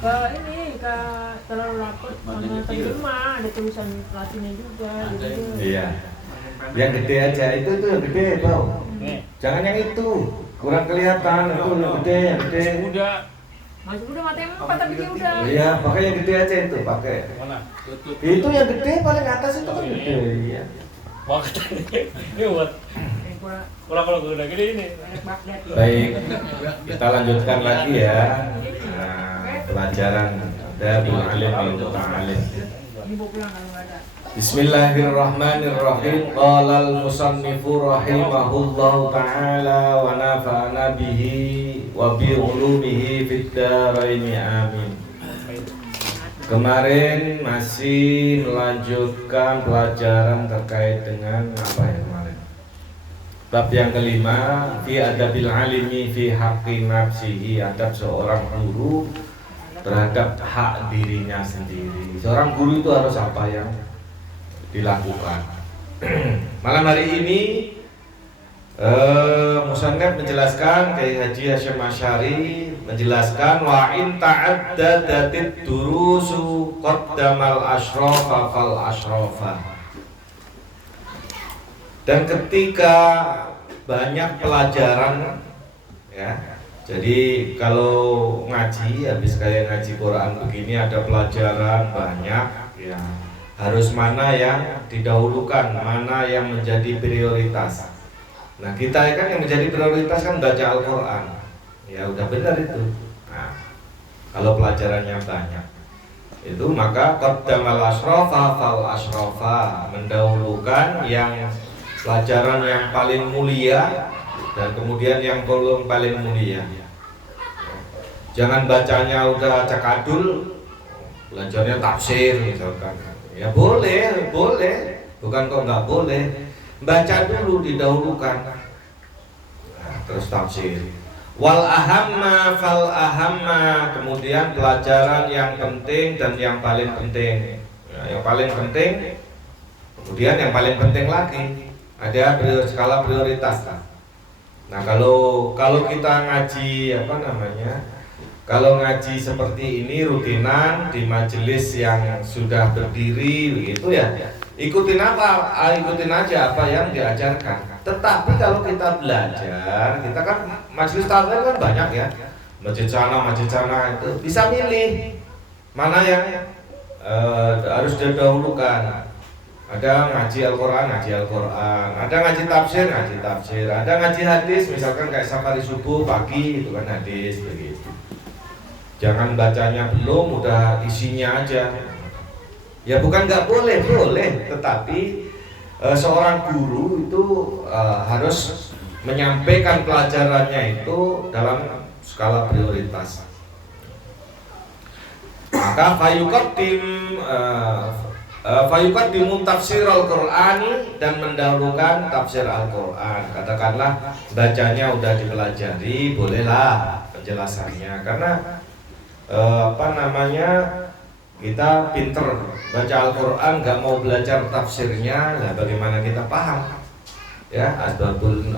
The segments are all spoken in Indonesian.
ke ini ke terlalu rapat sama terima ada tulisan pelatihnya juga gitu. Iya. Yang gede aja itu yang gede bau. Jangan yang itu kurang kelihatan itu yang gede. Udah. Masih udah mata yang 4 tapi dia udah. Iya, pakai yang gede aja itu pakai. Mana? Itu yang gede paling atas itu kan gede. Iya. Wah, ini buat kalau udah gede ini. Baik, kita lanjutkan lagi ya. Nah, pelajaran dari alim al-muta'alim. Bismillahirrahmanirrahim. Qala al-musannifu rahimahullahu ta'ala wa nafa'ana bihi wa bi ulumihi fid dharain amin. Kemarin masih melanjutkan pelajaran terkait dengan apa ya kemarin? Bab yang kelima, fi adabil alimi fi haqqi nafsihi, adab seorang guru terhadap hak dirinya sendiri. Seorang guru itu harus apa yang dilakukan. Malam hari ini Musannaf menjelaskan, Kiai Haji Hasyim Asy'ari menjelaskan wa in ta'addadatid durusu qaddamal asyrafa fal asyrafa. Dan ketika banyak pelajaran ya. Jadi kalau ngaji habis kayak ngaji Quran begini ada pelajaran banyak ya. Harus mana yang didahulukan, mana yang menjadi prioritas. Nah, kita kan yang menjadi prioritas kan baca Al-Qur'an. Ya udah benar itu. Nah, kalau pelajarannya banyak itu maka qaddamal asyrafa fal asyrafa, mendahulukan yang pelajaran yang paling mulia dan kemudian yang paling mulia. Jangan bacanya udah cakadul, belajarnya tafsir misalkan. Ya boleh, bukan kok nggak boleh. Baca dulu didahulukan, nah, terus tafsir. Wal ahamma fal ahamma, kemudian pelajaran yang penting dan yang paling penting. Nah, yang paling penting, kemudian yang paling penting lagi. Ada skala prioritas. Nah kalau kita ngaji kalau ngaji seperti ini rutinan di majelis yang sudah berdiri begitu ya, ikutin aja apa yang diajarkan. Tetapi kalau kita belajar, kita kan majelis taklim kan banyak ya, masjid sana itu bisa milih mana yang harus didahulukan. Ada ngaji Al-Quran, ada ngaji tafsir, ada ngaji hadis, misalkan kayak safari subuh pagi itu kan hadis begitu. Jangan bacanya belum, udah isinya aja. Ya bukan nggak boleh, tetapi seorang guru itu harus menyampaikan pelajarannya itu dalam skala prioritas. Maka fayuqaddimu tafsir Al-Qur'ani, dan mendahulukan tafsir Al-Qur'an. Katakanlah bacanya udah dipelajari, bolehlah penjelasannya karena kita pinter baca Al-Qur'an nggak mau belajar tafsirnya, lah bagaimana kita paham? Ya,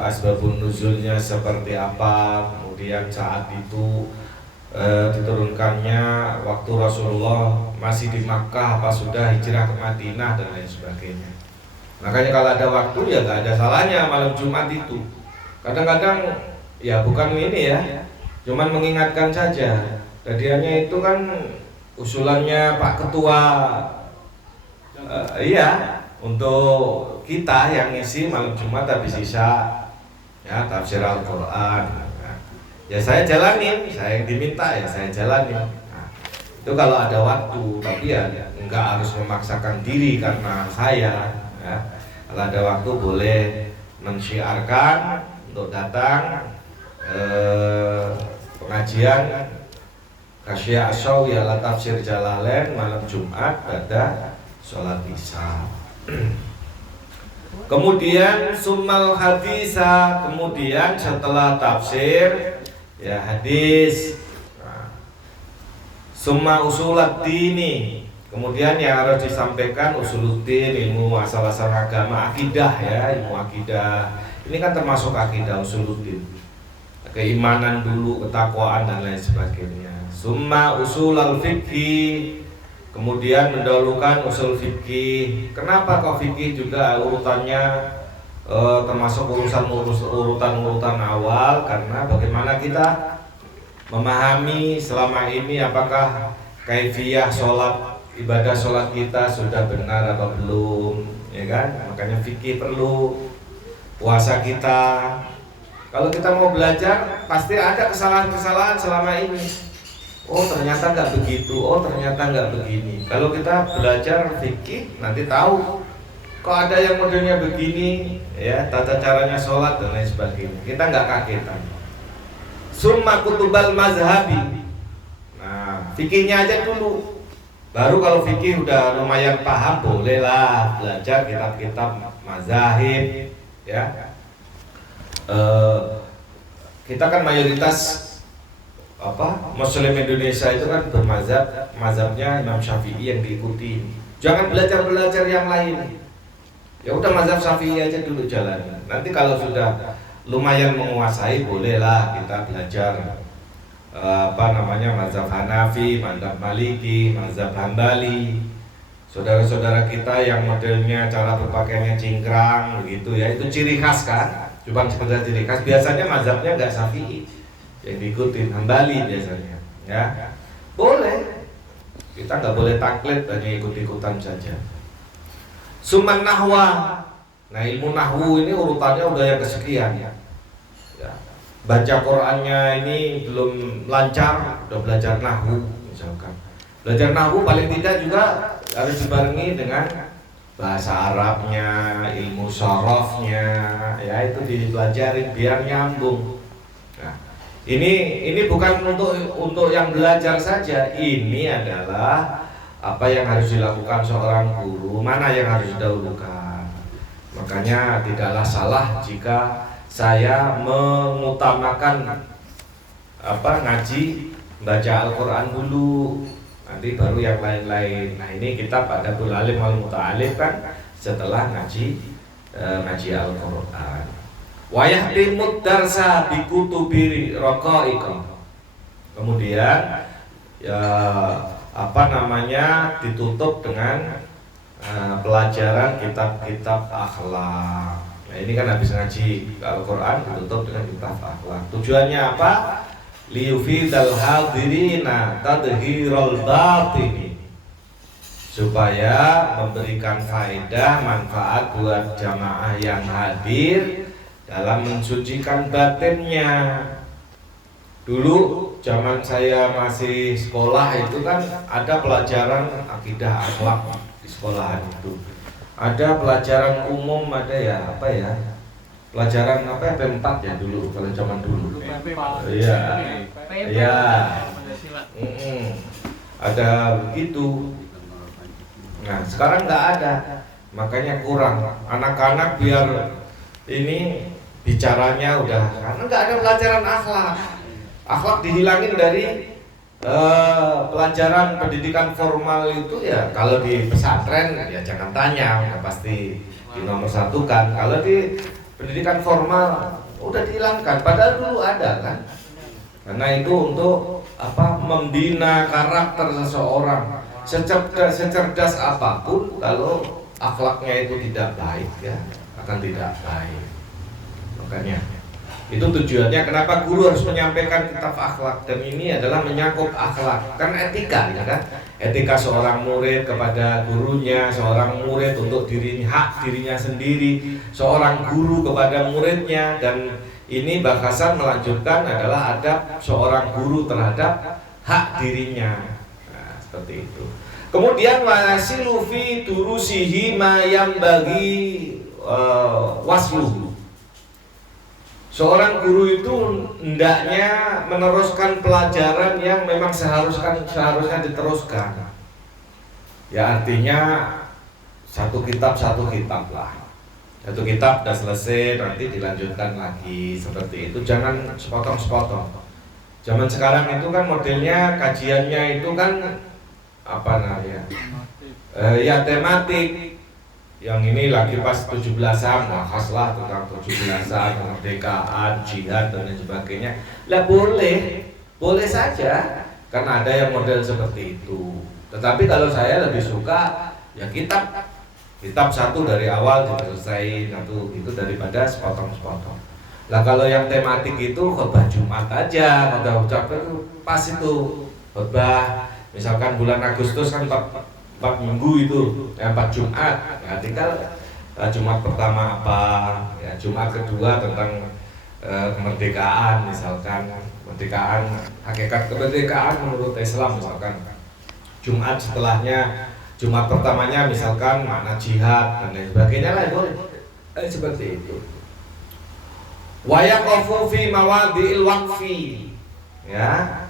asbabun nuzulnya seperti apa, kemudian saat itu diturunkannya waktu Rasulullah masih di Makkah apa sudah hijrah ke Madinah dan lain sebagainya. Makanya kalau ada waktu ya nggak ada salahnya malam Jumat itu. Kadang-kadang ya bukan ini ya, cuman mengingatkan saja. Tadiannya itu kan usulannya Pak Ketua, iya untuk kita yang ngisi malam Jumat habis Isya ya tafsir Al-Qur'an. Ya saya jalanin, saya yang diminta ya saya jalanin. Nah, itu kalau ada waktu, tapi ya nggak harus memaksakan diri karena saya. Ya. Kalau ada waktu boleh mensyiarkan untuk datang pengajian Kasyia Asyawi ala Tafsir Jalalain malam Jumat pada sholat Isya. Kemudian summal hadisa, kemudian setelah tafsir ya hadis, summa usulat dini, kemudian yang harus disampaikan usuluddin, ilmu asal-asal agama, akidah ya, ilmu akidah. Ini kan termasuk akidah usuluddin, keimanan dulu, ketakwaan dan lain sebagainya. Summa usul al-fiqhi, kemudian mendahulukan usul fikih. Kenapa kok fikih juga urutannya termasuk urutan-urutan awal? Karena bagaimana kita memahami selama ini apakah kaifiyah sholat, ibadah sholat kita sudah benar atau belum, ya kan? Makanya fikih perlu. Puasa kita, kalau kita mau belajar pasti ada kesalahan-kesalahan selama ini. Oh ternyata nggak begitu, oh ternyata nggak begini. Kalau kita belajar fikih nanti tahu kok ada yang modelnya begini, ya tata caranya sholat dan lain sebagainya. Kita nggak kagetan. Summa kutubal mazhabi. Nah, fikihnya aja dulu. Baru kalau fikih udah lumayan paham, bolehlah belajar kitab-kitab mazahib, ya. Kita kan mayoritas Muslim Indonesia itu kan mazhabnya Imam Syafi'i yang diikuti. Jangan belajar yang lain. Ya udah mazhab Syafi'i aja dulu jalan. Nanti kalau sudah lumayan menguasai, bolehlah kita belajar mazhab Hanafi, mazhab Maliki, mazhab Hambali. Saudara-saudara kita yang modelnya cara berpakaiannya cingkrang begitu ya, itu ciri khas kan? Cuma sekedar ciri khas. Biasanya mazhabnya nggak Syafi'i yang diikutin, Hambali biasanya, ya. Boleh. Kita nggak boleh taklid, hanya ikut-ikutan saja. Suman nahwa. Nah, ilmu nahwu ini urutannya udah yang kesekian ya. Baca Qur'annya ini belum lancar, udah belajar nahwu misalkan. Belajar nahwu paling tidak juga harus dibarengi dengan bahasa Arabnya, ilmu sorofnya, ya itu dipelajarin biar nyambung. Nah, ini bukan untuk yang belajar saja, ini adalah apa yang harus dilakukan seorang guru, mana yang harus didahulukan. Makanya tidaklah salah jika saya mengutamakan ngaji, baca Al-Quran dulu, nanti baru yang lain-lain. Nah ini kitab Adabul Alim wal Muta'alim kan setelah ngaji Al-Quran. Wa yahtimud darsa bi kutubi raqaiq. Kemudian ditutup dengan pelajaran kitab-kitab akhlak. Nah ini kan habis ngaji Al-Quran ditutup dengan kitab akhlak. Tujuannya apa? Liyufidal hadirina tadhhirul batini, supaya memberikan faedah manfaat buat jamaah yang hadir dalam mensucikan batinnya. Dulu zaman saya masih sekolah itu kan ada pelajaran akidah akhlak di sekolahan itu. Ada pelajaran umum, ada pelajaran P4 ya dulu kalau zaman dulu. Iya. Iya. Ada begitu. Nah, sekarang nggak ada. Makanya kurang. Anak-anak biar ini bicaranya udah karena nggak ada pelajaran akhlak. Akhlak dihilangin dari pelajaran pendidikan formal itu ya. Kalau di pesantren ya jangan tanya, udah pasti dinomorsatukan. Kalau di pendidikan formal udah dihilangkan, padahal dulu ada kan. Karena itu untuk membina karakter seseorang. Secerdas apapun kalau akhlaknya itu tidak baik ya akan tidak baik. Makanya itu tujuannya kenapa guru harus menyampaikan kitab akhlak, dan ini adalah menyangkut akhlak, kan etika ya kan, etika seorang murid kepada gurunya, seorang murid untuk hak dirinya sendiri, seorang guru kepada muridnya, dan ini bahasan melanjutkan adalah adab seorang guru terhadap hak dirinya. Nah, seperti itu. Kemudian wasilu fi durusihi ma yang bagi wasluhu. Seorang guru itu hendaknya meneruskan pelajaran yang memang seharusnya diteruskan. Ya artinya satu kitab lah. Satu kitab sudah selesai, nanti dilanjutkan lagi seperti itu. Jangan sepotong-sepotong. Zaman sekarang itu kan modelnya kajiannya itu kan tematik. Yang ini lagi pas 17-an, khaslah tentang 17-an, kemerdekaan, jihad dan lain sebagainya. Lah boleh saja. Kan ada yang model seperti itu. Tetapi kalau saya lebih suka ya kitab satu dari awal diselesaikan satu itu daripada sepotong-sepotong. Lah kalau yang tematik itu khotbah Jumat aja, khotbah ucapkan itu pas itu khotbah. Misalkan bulan Agustus kan 4 minggu itu, 4 Jumat. Ya tinggal Jumat pertama apa, ya Jumat kedua tentang kemerdekaan misalkan, kemerdekaan, hakikat kemerdekaan menurut Islam misalkan. Jumat setelahnya, Jumat pertamanya misalkan makna jihad dan lain sebagainya lah, boleh seperti itu. Wayaqafu fi mawadhi'il waqfi, ya.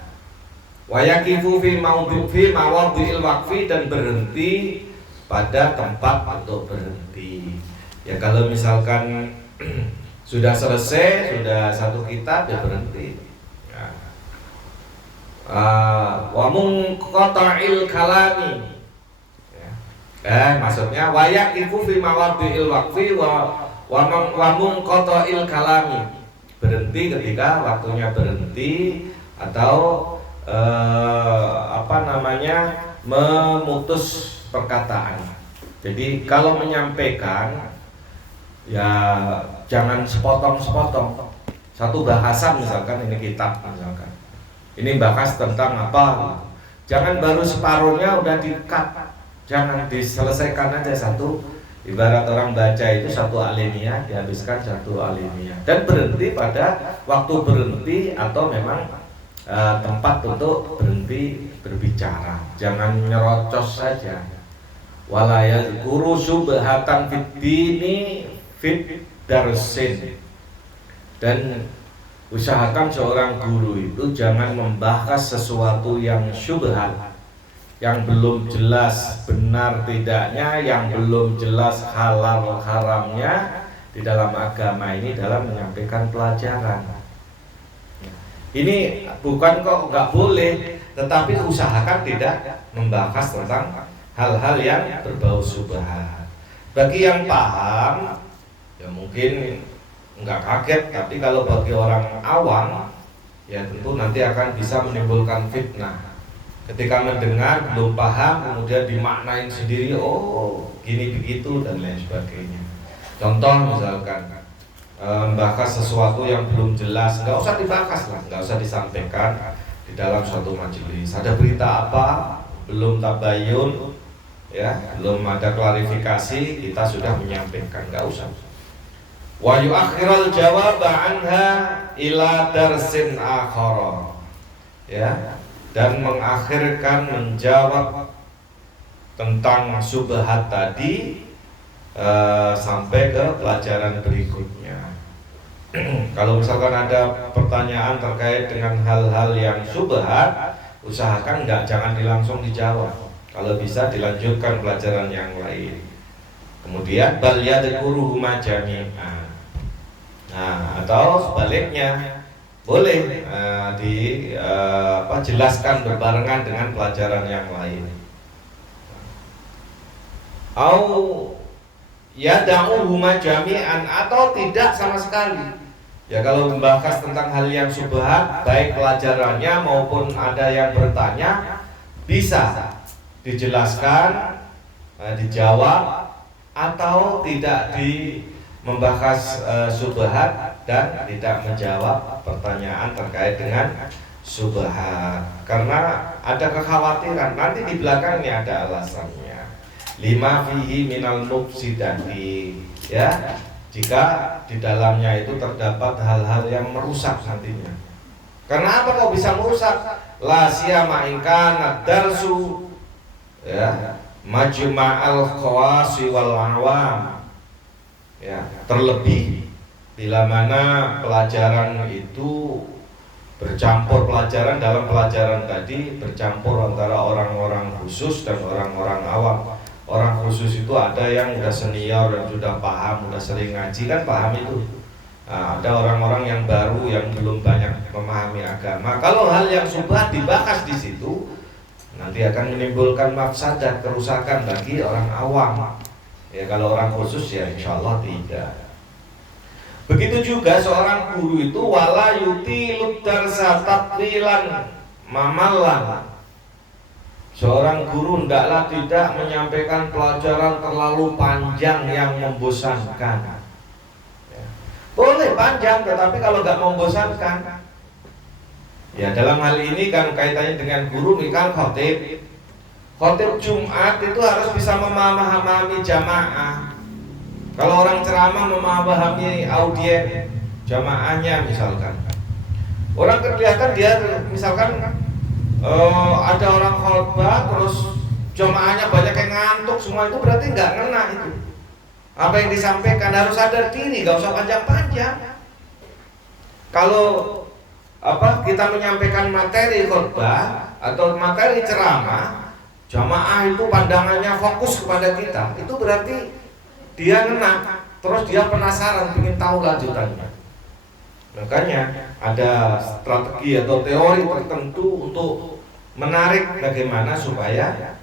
Wayaqifu fi mawadhi'il waqfi, dan berhenti pada tempat untuk berhenti. Ya kalau misalkan sudah selesai, sudah satu kitab ya berhenti. Ya. Wa munqata'il kalami. Maksudnya wayaqifu fi mawadhi'il waqfi wa munqata'il kalami. Berhenti ketika waktunya berhenti atau memutus perkataan. Jadi kalau menyampaikan ya jangan sepotong-sepotong. Satu bahasan misalkan ini kitab misalkan. Ini bahas tentang apa? Jangan baru separuhnya udah di-cut. Jangan diselesaikan aja satu. Ibarat orang baca itu satu alinea, dihabiskan satu alinea. Dan berhenti pada waktu berhenti atau memang tempat untuk berhenti berbicara. Jangan nyerocos saja. Wala yadhkuru subhatan fid dini fit darsin. Dan usahakan seorang guru itu jangan membahas sesuatu yang syubhat, yang belum jelas benar tidaknya, yang belum jelas halal haramnya di dalam agama ini dalam menyampaikan pelajaran. Ini bukan kok nggak boleh, tetapi usahakan tidak membahas tentang hal-hal yang berbau syubhat. Bagi yang paham, ya mungkin nggak kaget, tapi kalau bagi orang awam, ya tentu nanti akan bisa menimbulkan fitnah. Ketika mendengar belum paham, kemudian dimaknain sendiri, oh gini begitu dan lain sebagainya. Contoh misalkan membahas sesuatu yang belum jelas, nggak usah dibahas lah, nggak usah disampaikan di dalam suatu majelis. Ada berita apa, belum tabayun, ya, belum ada klarifikasi, kita sudah menyampaikan, nggak usah. Wa yu'akhiral jawaba anha ila darsin akhara, ya, dan mengakhirkan menjawab tentang syubhat tadi sampai ke pelajaran berikutnya. Kalau misalkan ada pertanyaan terkait dengan hal-hal yang syubhat, usahakan jangan langsung dijawab. Kalau bisa dilanjutkan pelajaran yang lain. Kemudian bal yadhkuruhuma jami'an. Nah, atau sebaliknya boleh jelaskan berbarengan dengan pelajaran yang lain. Au yad'uhuma jami'an, atau tidak sama sekali. Ya kalau membahas tentang hal yang syubhat, baik pelajarannya maupun ada yang bertanya, bisa dijelaskan, dijawab, atau tidak membahas syubhat dan tidak menjawab pertanyaan terkait dengan syubhat. Karena ada kekhawatiran nanti di belakangnya ada alasannya. Lima fihi minal mufsidati, ya, jika di dalamnya itu terdapat hal-hal yang merusak nantinya. Karena apa kok bisa merusak? La siyama in kana darsu, ya, majma'al khawasi wal awam, ya, terlebih bila mana pelajaran itu bercampur, pelajaran dalam pelajaran tadi bercampur antara orang-orang khusus dan orang-orang awam. Orang khusus itu ada yang udah senior dan sudah paham, udah sering ngaji kan paham itu. Nah, ada orang-orang yang baru yang belum banyak memahami agama. Kalau hal yang syubhat dibahas di situ, nanti akan menimbulkan mafsadah, kerusakan bagi orang awam. Ya kalau orang khusus ya insya Allah tidak. Begitu juga seorang guru itu wala yutilut darsa tatwilan mamalan. Seorang guru hendaklah tidak menyampaikan pelajaran terlalu panjang yang membosankan. Boleh panjang, tetapi kalau nggak membosankan. Ya, dalam hal ini kan kaitannya dengan guru, misal khotib. Khotib Jumat itu harus bisa memahami jamaah. Kalau orang ceramah memahami audien jamaahnya misalkan. Orang kelihatan dia misalkan ada orang khotbah terus jamaahnya banyak yang ngantuk semua, itu berarti nggak ngena itu. Apa yang disampaikan harus sadar diri, nggak usah panjang-panjang. Kalau kita menyampaikan materi khotbah atau materi ceramah, jamaah itu pandangannya fokus kepada kita, itu berarti dia ngena, terus dia penasaran, ingin tahu lanjutannya. Makanya ada strategi atau teori tertentu untuk menarik bagaimana supaya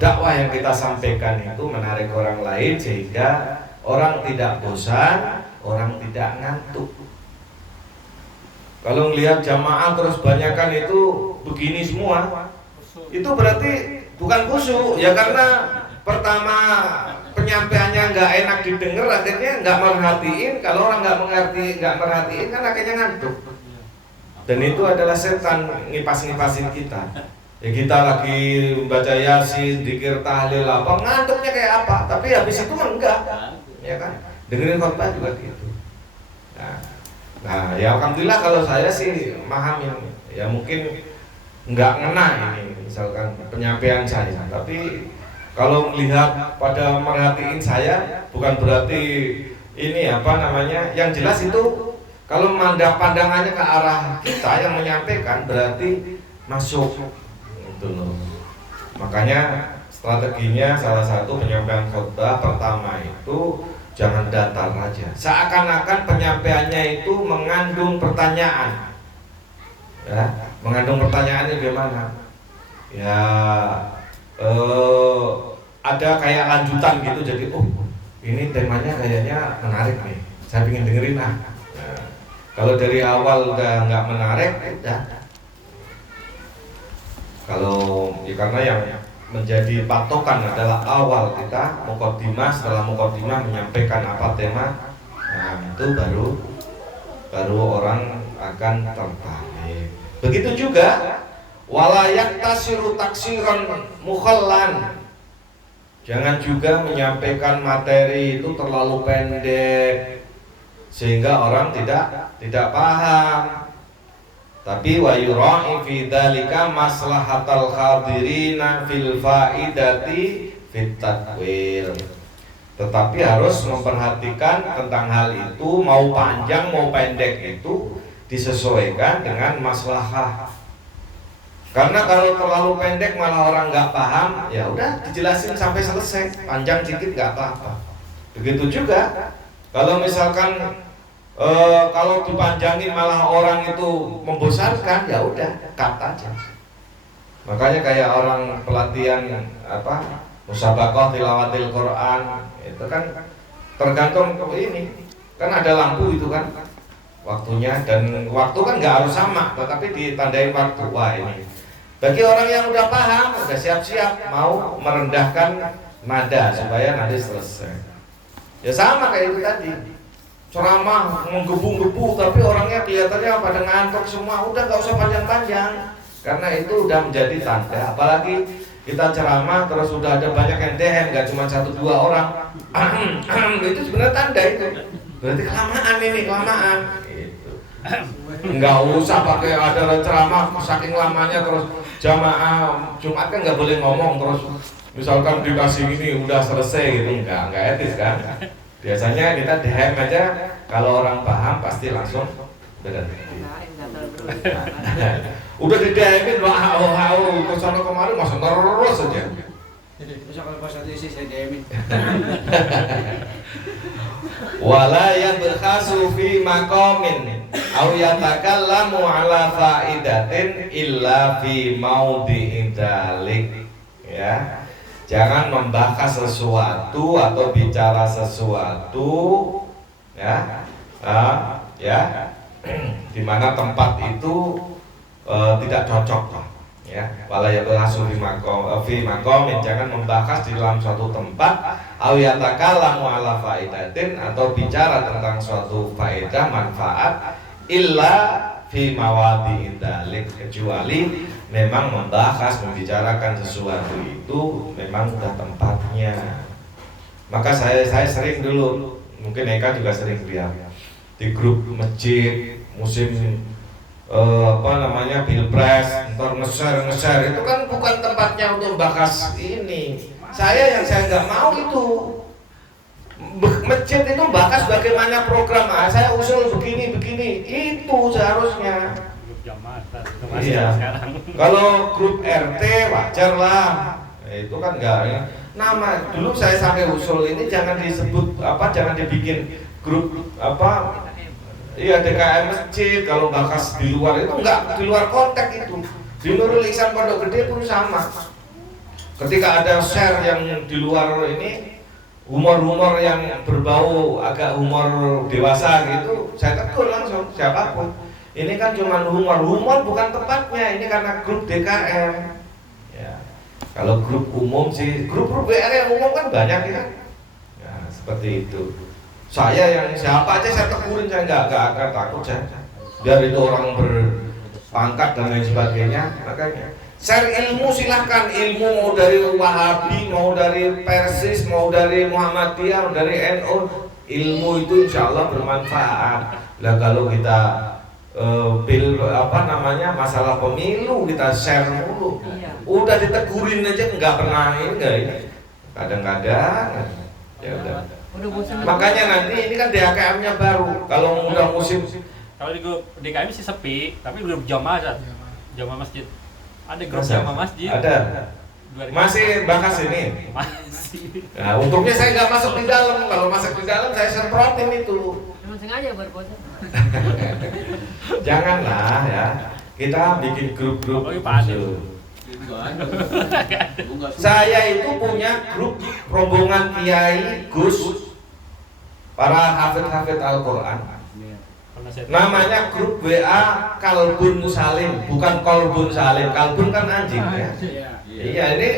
dakwah yang kita sampaikan itu menarik orang lain sehingga orang tidak bosan, orang tidak ngantuk. Kalau melihat jamaah terus banyakan itu begini semua, itu berarti bukan khusyuk ya, karena pertama penyampaiannya nggak enak didengar, akhirnya nggak merhatiin. Kalau orang nggak merhatiin kan akhirnya ngantuk. Dan itu adalah setan ngipas-ngipasin kita. Ya kita lagi membaca Yasin, zikir, tahlil apa, ngantuknya kayak apa, tapi habis itu enggak, ya kan? Dengerin khotbah juga gitu. Nah, ya alhamdulillah kalau saya sih memahami, ya mungkin nggak ngena ini misalkan penyampaian saya, tapi kalau melihat pada merhatiin saya bukan berarti ini yang jelas itu kalau pandangannya ke arah kita yang menyampaikan berarti masuk gitu loh. Makanya strateginya salah satu penyampaian khotbah pertama itu jangan datar aja, seakan-akan penyampaiannya itu mengandung pertanyaan. Ya, mengandung pertanyaannya gimana? Ya ada kayak lanjutan gitu, jadi ini temanya kayaknya menarik nih, saya ingin dengerin Nah, kalau dari awal udah nggak menarik, udah. Kalau karena yang menjadi patokan adalah awal kita muqaddimah, setelah muqaddimah menyampaikan apa tema, nah itu baru orang akan tertarik. Begitu juga walayak tasiru taksiron mukhallan. Jangan juga menyampaikan materi itu terlalu pendek sehingga orang tidak paham. Tapi wa yura'i fi dzalika maslahatal hadirina fil faidati fit takwil. Tetapi harus memperhatikan tentang hal itu, mau panjang mau pendek itu disesuaikan dengan maslahah. Karena kalau terlalu pendek malah orang nggak paham, ya udah dijelasin sampai selesai, panjang dikit nggak apa-apa. Begitu juga kalau misalkan kalau dipanjangin malah orang itu membosankan, ya udah cut aja. Makanya kayak orang pelatihan musabaqah tilawatil Quran, itu kan tergantung ini, kan ada lampu itu kan waktunya, dan waktu kan nggak harus sama, tetapi ditandain waktu. Wah ini bagi orang yang udah paham, udah siap-siap mau merendahkan nada supaya nanti selesai. Ya sama kayak itu tadi. Ceramah menggebu-gebu tapi orangnya kelihatannya pada ngantuk semua, udah gak usah panjang-panjang, karena itu udah menjadi tanda. Apalagi kita ceramah terus udah ada banyak yang DM, gak cuma 1-2 orang itu sebenarnya tanda itu, berarti kelamaan ini, kelamaan gitu. Nggak usah pakai ada ceramah saking lamanya terus jamaah Jumat kan nggak boleh ngomong terus misalkan dikasih ini udah selesai gitu, nggak etis kan. Biasanya kita DM aja, kalau orang paham pasti langsung berhenti. Udah di DM-in ke sana kemari masuk terus saja. Terus kalau pas satu isi saya DM-in. Wala yabkhasu fi maqamin aw yatakallamu ala faidatin illa fi maudhi'i dzalik. Ya. Jangan membahas sesuatu atau bicara sesuatu di mana tempat itu tidak cocok lah ya. Wala yabhasu fi maqamin, jangan membahas di dalam suatu tempat au yatakallamu ala faidatin, atau bicara tentang suatu faedah manfaat, illa fi mawadi'i dzalik, kecuali memang membahas membicarakan sesuatu itu memang sudah tempatnya. Maka saya sering dulu, mungkin Eka juga sering lihat di grup masjid musim pilpres, ntar nge-share itu kan bukan tempatnya untuk bahas ini. Saya nggak mau itu. Masjid itu bahas bagaimana program, saya usul begini itu seharusnya. Grup jamaah itu masih Iya. sekarang. Kalau grup RT wajar lah, itu kan enggak ya. Nama dulu saya sampai usul ini jangan disebut jangan dibikin grup iya DKM masjid. Kalau bahas di luar itu enggak, di luar konteks itu. Di Nurul Ihsan Pondok Gede pun sama. Ketika ada share yang di luar ini, humor yang berbau agak humor dewasa gitu, saya tegur langsung siapapun. Ini kan cuma humor bukan tempatnya. Ini karena grup DKM. Ya. Kalau grup umum sih, grup WA yang umum kan banyak ya. Ya, seperti itu. Saya siapa aja saya tegurin, saya nggak akan takut saya. Biar itu orang berpangkat dan lain sebagainya. Makanya share ilmu silahkan, ilmu mau dari Wahabi, mau dari Persis, mau dari Muhammadiyah, mau dari NU, ilmu itu insya Allah bermanfaat. Lah kalau kita masalah pemilu kita share mulu, udah ditegurin aja nggak pernah ini. Kadang-kadang ya udah. Makanya nanti ini kan DKM-nya baru. Kalau udah musim, Kalau di grup DKM sih sepi, tapi grup jamaah masjid. Ada grup masa? jamaah masjid. Ada. 2000. Masih bahas ini. Masih. Nah, untungnya saya nggak masuk di dalam. Kalau masuk di dalam saya semprotin itu. Emang sengaja berpuasa. Janganlah ya. Kita bikin grup-grup Apalagi Pak Ade. khusus. Saya itu punya grup rombongan kiai Gus, para hafid-hafid Al-Quran. Namanya grup WA Kalbun Salim, bukan Kolbun Salim. Kalbun kan anjing ya. Iya, ini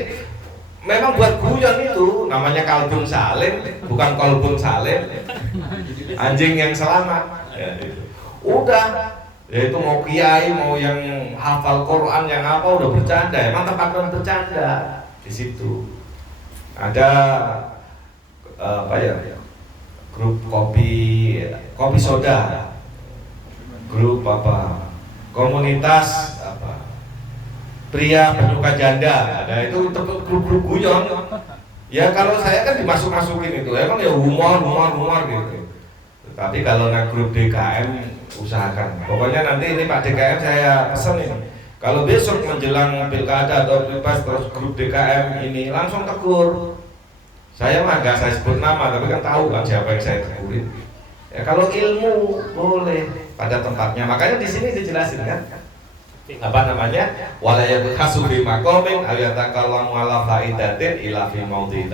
memang buat guyon itu. Namanya Kalbun Salim, bukan Kolbun Salim. Anjing yang selamat. Ya, itu. Udah. Ya itu mau kiai, mau yang hafal Quran, yang apa udah bercanda. Emang tempat bercanda di situ. Ada grup kopi soda, grup komunitas pria penyuka janda. Ada itu grup guyon. Ya kalau saya kan dimasuk-masukin itu, emang ya humor gitu. Tapi kalau grup DKM usahakan. Pokoknya nanti ini Pak DKM saya pesen ini. Kalau besok menjelang pilkada atau pilpres terus grup DKM ini langsung tegur. Saya mah gak saya sebut nama, tapi kan tahu kan siapa yang saya tegurin. Ya kalau ilmu boleh pada tempatnya. Makanya di sini dijelasin kan. Wala yabhasu fi maqamin aw yatakallamu ala faidatin ila fi maudhi'i.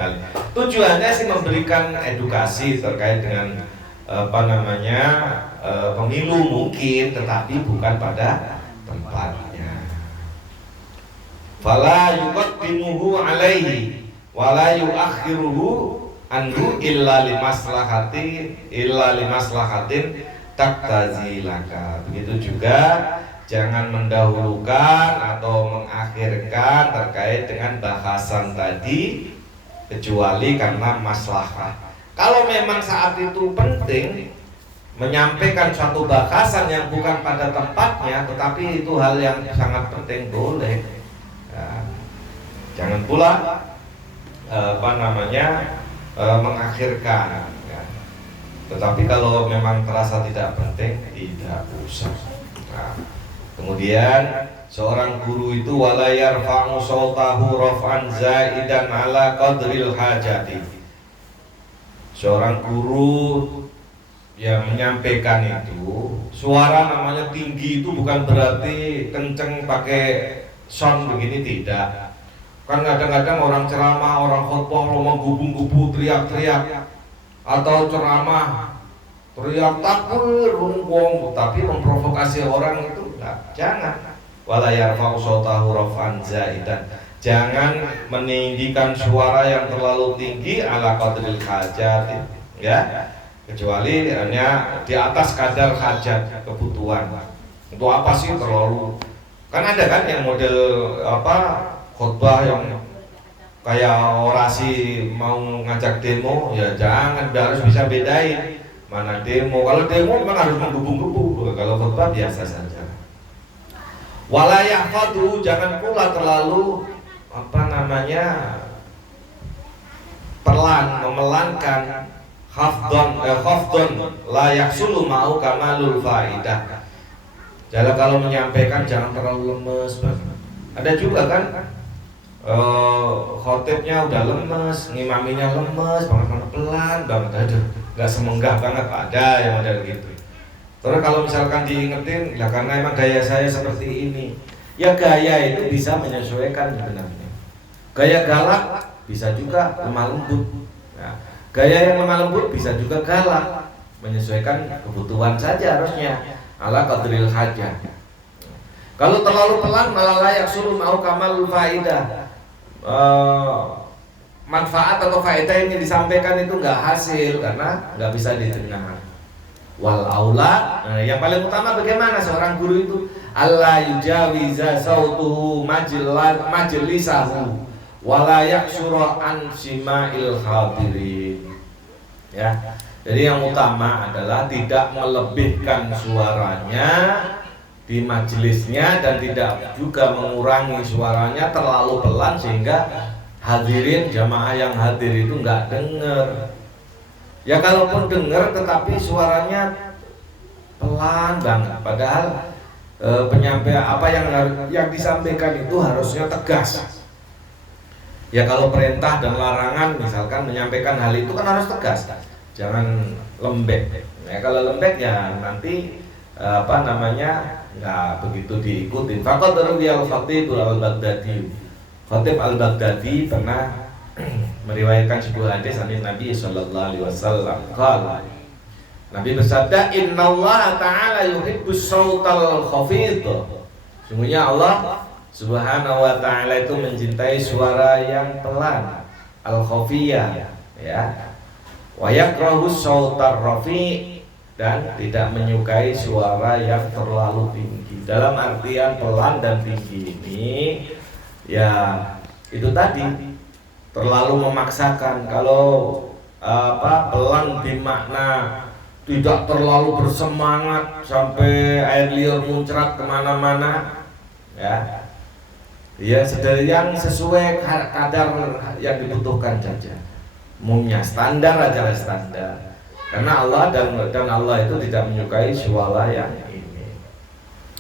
Tujuannya sih memberikan edukasi terkait dengan pemilu mungkin, tetapi bukan pada tempatnya. Fala yuqaddimuhu alaihi wala yuakhiruhu anhu illa limaslahatin taktazilaka. Begitu juga jangan mendahulukan atau mengakhirkan terkait dengan bahasan tadi kecuali karena maslahah. Kalau memang saat itu penting menyampaikan suatu bahasan yang bukan pada tempatnya, tetapi itu hal yang sangat penting, boleh. Ya. Jangan pula mengakhirkan. Ya. Tetapi kalau memang terasa tidak penting, tidak usah. Nah, kemudian seorang guru itu wala yarfa'u sautahu raf'an zaidan ala qadril hajati. Seorang guru yang menyampaikan itu suara namanya tinggi itu bukan berarti kenceng pakai sound begini, tidak. Kan kadang-kadang orang ceramah, orang khotbah menggubu-gubu, teriak-teriak, atau ceramah teriak takbir, tapi memprovokasi orang itu enggak. Jangan. wala yarfa'u sautahu raf'an zaidan. Jangan meninggikan suara yang terlalu tinggi ala qadril hajat, ya, kecuali hanya di atas kadar hajat, kebutuhan. Untuk apa sih terlalu? Kan ada kan yang model apa khotbah yang kayak orasi mau ngajak demo, ya jangan, harus bisa bedain mana demo. Kalau demo memang harus menggebu-gebu, kalau khotbah biasa saja. Wala yahfadhu, jangan pula terlalu pelan, memelankan. Khafdon la yaksulu ma'u kamalul faidah. Jadi kalau menyampaikan jangan terlalu lemes banget. Ada juga kan khotibnya udah lemes, ngimaminya lemes banget, pelan banget, aduh nggak semenggah banget, ada yang model gitu. Terus kalau misalkan diingetin, ya karena emang gaya saya seperti ini. Ya gaya itu bisa menyesuaikan sebenarnya. Gaya galak bisa juga lemah lembut. Nah, gaya yang lemah lembut bisa juga galak, menyesuaikan kebutuhan saja harusnya. Ala qadril hajah. Kalau terlalu pelan malah layak suruh mau kamalul faidah. Manfaat atau faedah yang disampaikan itu nggak hasil karena nggak bisa didengar. Wal aula, yang paling utama bagaimana seorang guru itu alla yujawiza sautuhu majlisahu wala yaksura an sima'il hadirin. Ya. Jadi yang utama adalah tidak melebihkan suaranya di majelisnya dan tidak juga mengurangi suaranya terlalu pelan sehingga hadirin jamaah yang hadir itu nggak dengar. Ya kalaupun dengar tetapi suaranya pelan banget, padahal penyampaian apa yang disampaikan itu harusnya tegas. Ya kalau perintah dan larangan misalkan menyampaikan hal itu kan harus tegas, jangan lembek. Ya kalau lembek ya nanti nggak begitu diikutin. Faqad rawiyal Khatib al-Baghdadi. Khatib al-Baghdadi pernah meriwayatkan sebuah hadis dari Nabi sallallahu alaihi wasallam. Nabi bersabda, "Innallaha ta'ala yuhibbus sautal khafid." Sungguhnya Allah Subhanahu wa ta'ala itu mencintai suara yang pelan, al-khafiyah, ya. Wa yakrahus sautar rafi, dan tidak menyukai suara yang terlalu tinggi. Dalam artian pelan dan tinggi ini ya itu tadi terlalu memaksakan. Kalau pelan bermakna tidak terlalu bersemangat sampai air liur muncrat kemana-mana, ya. Ya yang sesuai kadar yang dibutuhkan saja. Umumnya standar aja standar. Karena Allah dan Allah itu tidak menyukai suara yang ini.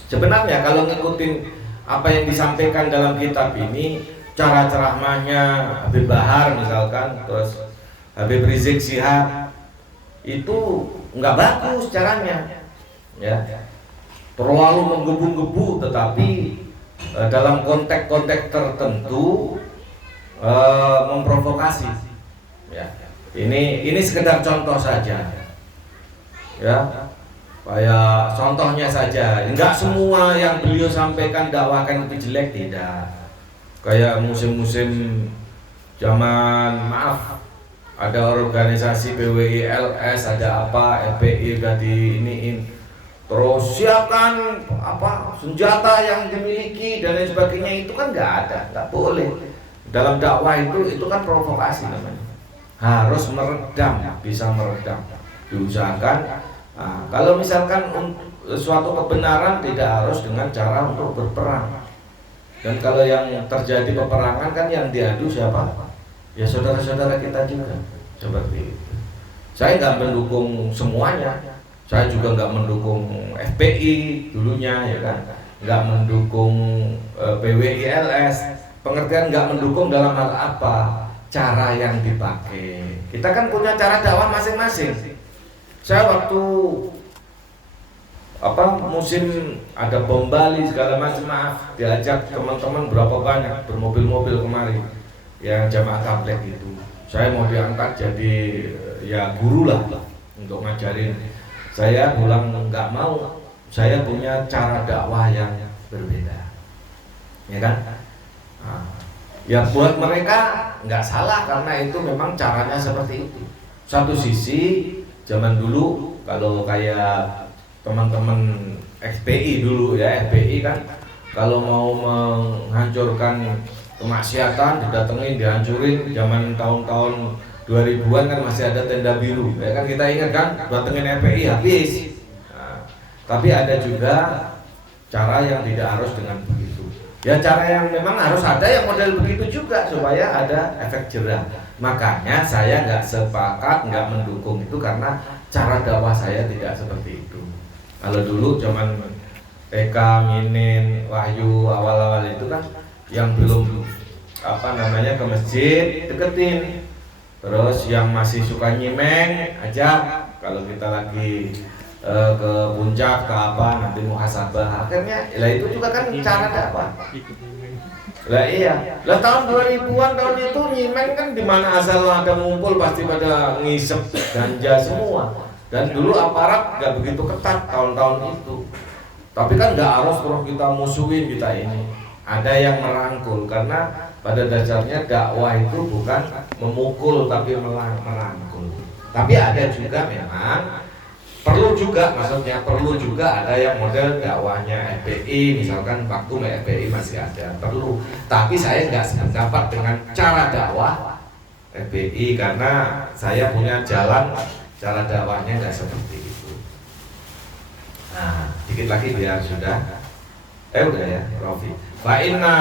Sebenarnya kalau ngikutin apa yang disampaikan dalam kitab ini, cara ceramahnya Habib Bahar misalkan, terus Habib Rizik Syihab, itu nggak bagus caranya, ya. Terlalu menggebu-gebu, tetapi dalam konteks-konteks tertentu memprovokasi, ya. Ini sekedar contoh saja, ya. Kayak contohnya saja, enggak semua yang beliau sampaikan dakwahkan itu jelek, tidak. Kayak musim-musim zaman ada organisasi PWILS, ada apa FPI udah diiniin, terus siapkan senjata yang dimiliki dan lain sebagainya, itu kan nggak boleh. Dalam dakwah itu kan provokasi namanya. Harus meredam, bisa meredam, diusahakan. Nah, kalau misalkan suatu kebenaran tidak harus dengan cara untuk berperang. Dan kalau yang terjadi peperangan kan yang diadu siapa? Ya saudara-saudara kita juga, seperti itu. Saya nggak mendukung semuanya. Saya juga nggak mendukung FPI dulunya, ya kan? Nggak mendukung PWILS. Pengertian nggak mendukung dalam hal apa? Cara yang dipakai. Kita kan punya cara dakwah masing-masing. Saya waktu musim ada bom Bali segala macam, diajak teman-teman berapa banyak bermobil-mobil kemari yang jamaah tabligh itu. Saya mau diangkat jadi ya guru lah untuk ngajarin. Saya bilang nggak mau. Saya punya cara dakwah yang berbeda. ya kan? Nah, ya buat mereka nggak salah karena itu memang caranya seperti itu. Satu sisi zaman dulu kalau kayak teman-teman FPI dulu ya, FPI kan kalau mau menghancurkan kemaksiatan didatengin, dihancurin. Zaman tahun-tahun 2000-an kan masih ada tenda biru ya kan, kita ingat kan, datengin FPI habis. Nah, tapi ada juga cara yang tidak harus dengan begitu. Ya cara yang memang harus ada yang model begitu juga supaya ada efek jerah. Makanya saya nggak sepakat, nggak mendukung itu karena cara dakwah saya tidak seperti itu. Kalau dulu zaman TK, Minin, Wahyu awal-awal itu kan yang belum ke masjid deketin. Terus yang masih suka nyimeng ajak, kalau kita lagi ke puncak ke apa nanti muhasabah. Akhirnya lah itu juga kan cara dakwah. Lah iya. Lah tahun 2000-an tahun itu nyimeng kan di mana asal ada ngumpul pasti pada ngisep ganja semua. Dan dulu aparat nggak begitu ketat tahun-tahun itu. Tapi kan nggak harus terus kita musuhin kita ini. Ada yang merangkul karena pada dasarnya dakwah itu bukan memukul tapi merangkul. Tapi ada juga memang perlu juga, maksudnya perlu juga ada yang model dakwahnya FPI, misalkan waktu FPI masih ada, perlu. Tapi saya nggak sependapat dengan cara dakwah FPI karena saya punya jalan cara dakwahnya nggak seperti itu. Nah, dikit lagi biar sudah. Udah ya, Rofi. Fa inna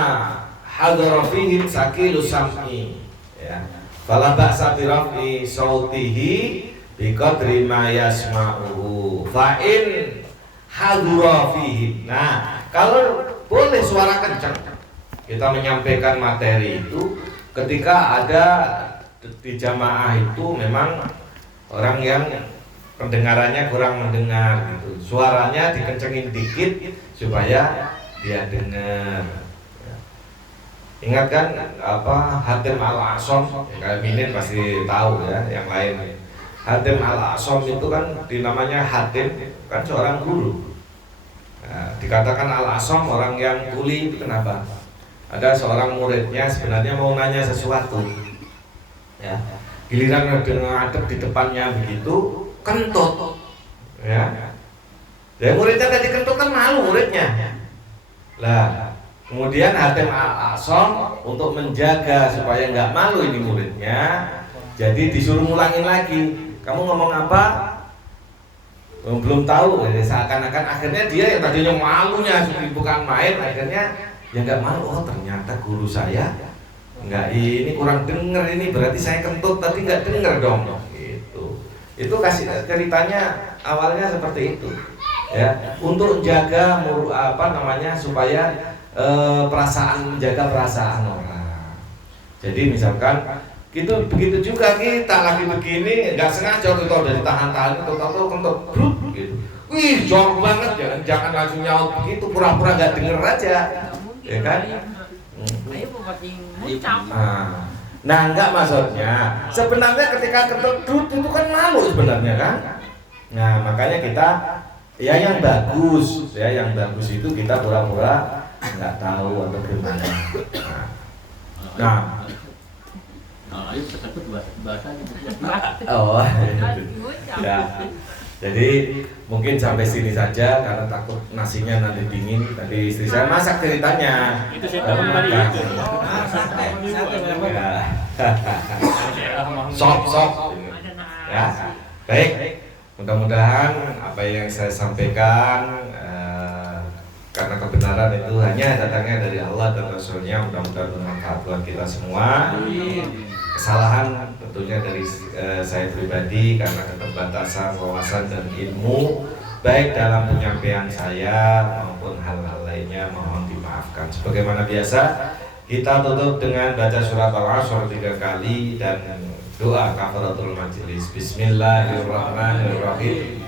hadara fihim sakilu sam'i. Ya. Fala ba'sa bi raf'i sautihi biqadri ma yasma'uhu. Fa in hadara fihim. Nah, kalau boleh suara kencang kita menyampaikan materi itu ketika ada di jamaah itu memang orang yang pendengarannya kurang mendengar gitu. Suaranya dikencengin dikit supaya dia dengar. Ingat kan Hatim Al-Asom, ya, Minin pasti tahu ya, yang lain. Hatim Al-Asom itu kan dinamanya Hatim, kan seorang guru. Nah, dikatakan Al-Asom orang yang tuli itu kenapa? Ada seorang muridnya sebenarnya mau nanya sesuatu. Ya. Giliran dengan adep di depannya begitu, kentut. Ya. Dan muridnya tadi kentut kan malu muridnya. Lah, kemudian Hatim Al-Asom untuk menjaga supaya nggak malu ini muridnya, jadi disuruh ngulangin lagi. Kamu ngomong apa? Belum tahu. Seakan-akan akhirnya dia yang tadinya malunya bukan main, akhirnya ya nggak malu. Oh ternyata guru saya nggak ini kurang dengar ini, berarti saya kentut tadi nggak dengar dong. Gitu. Itu kasih ceritanya awalnya seperti itu. Ya, untuk jaga supaya menjaga perasaan orang. Jadi misalkan gitu begitu juga kita lagi begini nggak sengaja kita udah ditahan-tahan itu tahu kentut gitu. Wih jorok banget, jangan langsung nyaut begitu, pura-pura nggak denger aja, ya kan? Nah enggak, maksudnya sebenarnya ketika kentut itu kan malu sebenarnya kan. Nah makanya kita ya yang bagus itu kita pura-pura nggak tahu atau gimana. Nah, oh, ya. Jadi mungkin sampai sini saja karena takut nasinya nanti dingin. Tadi istri saya masak ceritanya. Itu saya tahu tadi itu. Sok. Ya, baik. Mudah-mudahan apa yang saya sampaikan karena kebenaran itu hanya datangnya dari Allah dan Rasulnya, mudah-mudahan bermanfaat buat kita semua. Kesalahan tentunya dari saya pribadi karena keterbatasan wawasan dan ilmu baik dalam penyampaian saya maupun hal-hal lainnya, mohon dimaafkan. Sebagaimana biasa kita tutup dengan baca surat Al-Asr 3 kali dan doa kafaratul majelis. Bismillahirrahmanirrahim.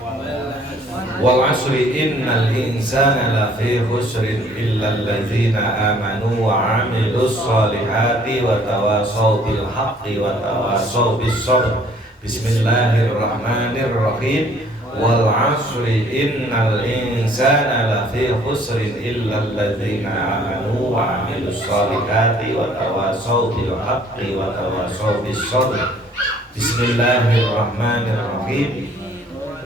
Wal 'asri innal insana lafi khusrin illa alladzina amanu wa 'amilus solihati wa tawasaw bil haqqi wa tawasaw bis sabr. Bismillahirrahmanirrahim. wal 'asri innal insana lafi khusrin illa alladzina amanu wa 'amilus shalihati wa tawasaw bil haqqi wa tawasaw bis sabr. Bismillahirrahmanirrahim.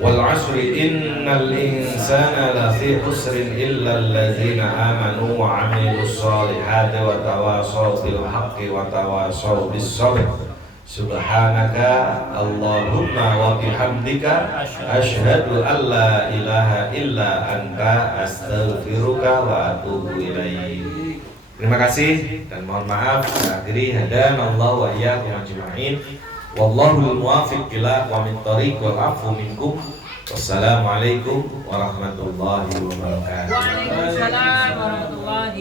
Wal 'asri innal insana lafi khusrin illa alladzina amanu wa 'amilus shalihati wa tawasaw bil haqqi wa tawasaw bis sabr. Subhanaka Allahumma wa bihamdika asyhadu an la ilaha illa anta astaghfiruka wa atubu ilaik. Terima kasih dan mohon maaf. Akhiri hadana Allah wa iyyakum ajma'in. Wallahul muwaffiq ila aqwamit thoriq wal 'afwu minkum. Wassalamualaikum warahmatullahi wabarakatuh. Waalaikumsalam warahmatullahi